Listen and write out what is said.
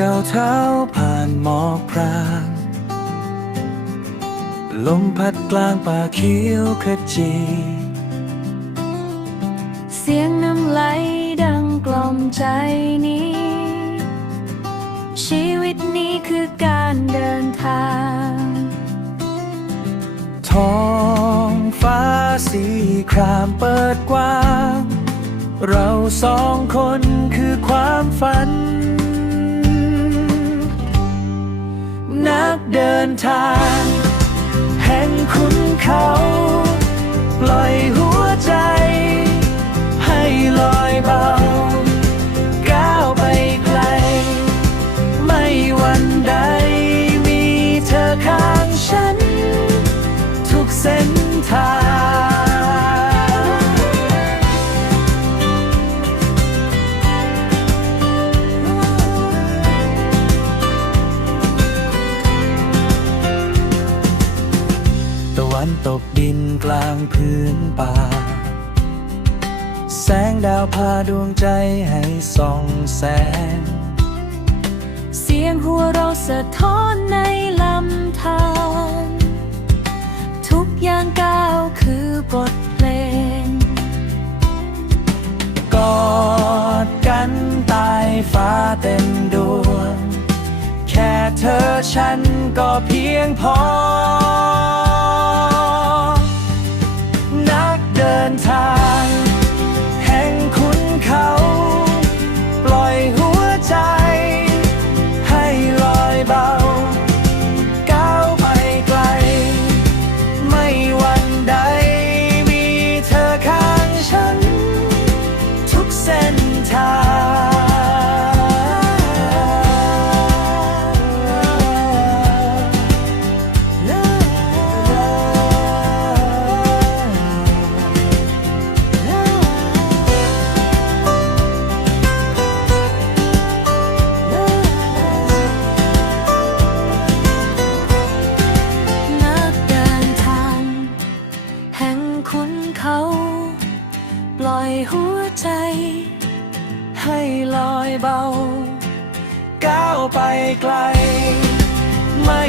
ก้าวเท้าผ่านหมอกพรางลมพัดกลางป่าเขียวขจี เสียงน้ำไหลดังกล่อมใจนี้ ชีวิตนี้คือการเดินทาง ท้องฟ้าสีครามเปิดกว้าง เราสองคนคือความฝัน ก ตะวันตกดินกลางพื้นป่า แสงดาวพาดวงใจให้ส่องแสง เสียงหัวเราะสะท้อนในลำธารทุกอย่างก้าวคือบทเพลง กอดกันใต้ฟ้าเต็มดวง แค่เธอฉันก็เพียงพอ นทาง ปล่อยหัวใจ ให้ลอยเบา ก้าวไปไกล ไม่